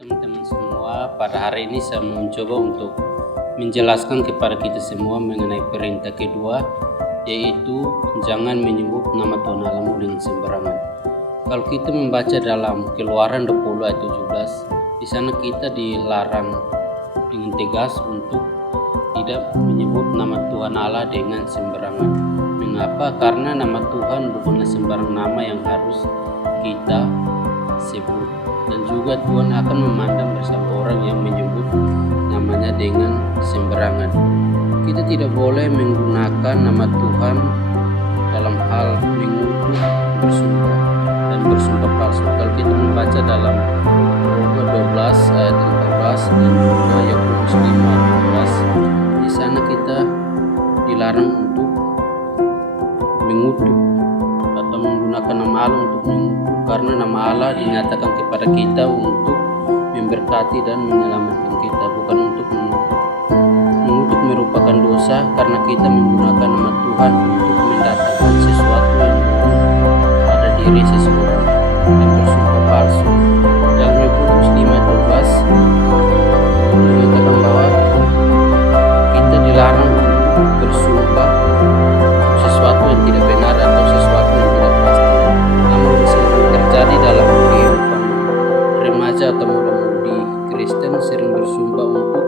teman-teman semua. Pada hari ini saya mencoba untuk menjelaskan kepada kita semua mengenai perintah kedua, yaitu jangan menyebut nama Tuhan Allahmu dengan sembarangan. Kalau kita membaca dalam Keluaran 20 ayat 17, di sana kita dilarang dengan tegas untuk tidak menyebut nama Tuhan Allah dengan sembarangan. Mengapa? Karena nama Tuhan bukanlah sembarang nama yang harus kita sebut, dan juga Tuhan akan memandang bersama orang yang menyebut namanya dengan sembarangan. Kita tidak boleh menggunakan nama Tuhan dalam hal mengutuk, bersumpah dan bersumpah palsu. Kalau kita membaca dalam Roma 12 ayat 14 dan juga Yakobus 5 ayat 12, di sana kita dilarang untuk mengutuk atau menggunakan nama Allah untuk mengutuk, karena nama Allah dinyatakan kepada kita untuk memberkati dan menyelamatkan kita, bukan untuk mengutuk. Mengutuk merupakan dosa karena kita menggunakan nama Tuhan untuk mendatangkan sesuatu yang pada diri seseorang dan bersumpah palsu. Dalam Yakobus 5 ayat 12 dikatakan bahwa kita dilarang untuk bersumpah sesuatu yang tidak benar atau sesuatu yang tidak pasti. Namun sering terjadi dalam kehidupan remaja atau muda-mudi Kristen sering bersumpah untuk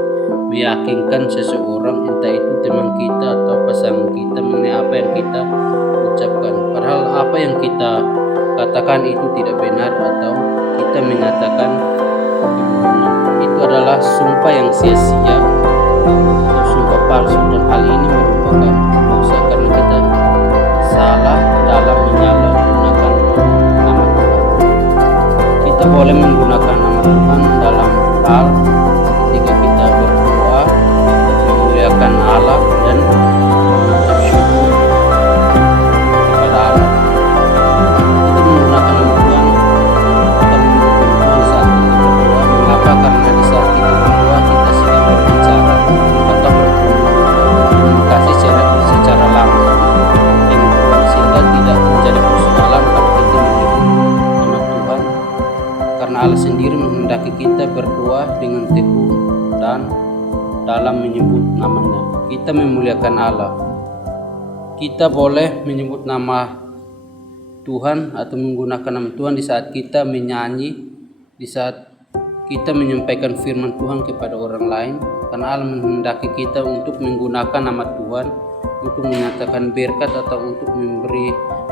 meyakinkan seseorang, entah itu teman kita atau pasangan kita, mengenai apa yang kita ucapkan. Padahal apa yang kita katakan itu tidak benar atau kita menyatakan kebohongan. Itu adalah sumpah yang sia-sia atau sumpah palsu, dan hal ini merupakan dosa karena kita salah dalam menyalahgunakan nama Tuhan. Kita boleh menggunakan nama Tuhan dalam hal ketika kita berdoa, memuliakan Allah dan mengucap syukur kepada Allah. Kita menggunakan nama Tuhan, kita menyebut Tuhan saat kita berdoa. Mengapa? Karena di saat kita berdoa kita sedang berbicara atau berkomunikasi secara langsung dengan Tuhan, sehingga tidak menjadi persoalan kalau kita menyebut nama Tuhan, karena Allah sendiri menghendaki kita berdoa dengan tekun dan dalam menyebut namanya. Kita memuliakan Allah. Kita boleh menyebut nama Tuhan atau menggunakan nama Tuhan di saat kita menyanyi, di saat kita menyampaikan firman Tuhan kepada orang lain, karena Allah menghendaki kita untuk menggunakan nama Tuhan untuk menyatakan berkat atau untuk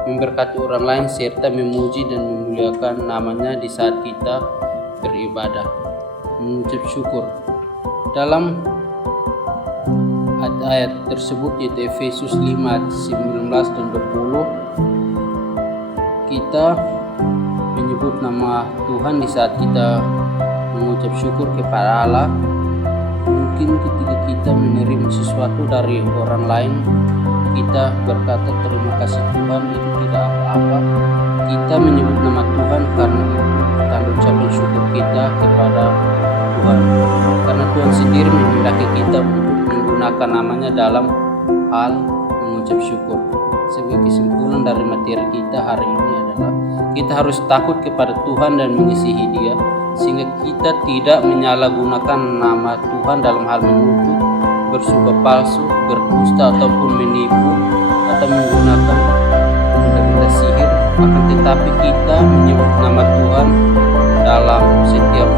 memberkati orang lain, serta memuji dan memuliakan namanya di saat kita beribadah, mengucap syukur. Dalam ayat tersebut, yaitu Efesus 5 ayat 19 dan 20, kita menyebut nama Tuhan di saat kita mengucap syukur kepada Allah. Mungkin ketika kita menerima sesuatu dari orang lain, kita berkata terima kasih Tuhan, itu tidak apa-apa. Kita menyebut nama Tuhan karena itu tanda ucapan syukur kita kepada Tuhan, karena Tuhan sendiri menghendaki kita untuk menggunakan namanya dalam hal mengucap syukur. Sebagai kesimpulan dari materi kita hari ini adalah kita harus takut kepada Tuhan dan mengasihi Dia, sehingga kita tidak menyalahgunakan nama Tuhan dalam hal mengutuk, bersumpah palsu, berdusta ataupun menipu atau menggunakan benda-benda sihir. Akan tetapi kita menyebut nama Tuhan dalam setiap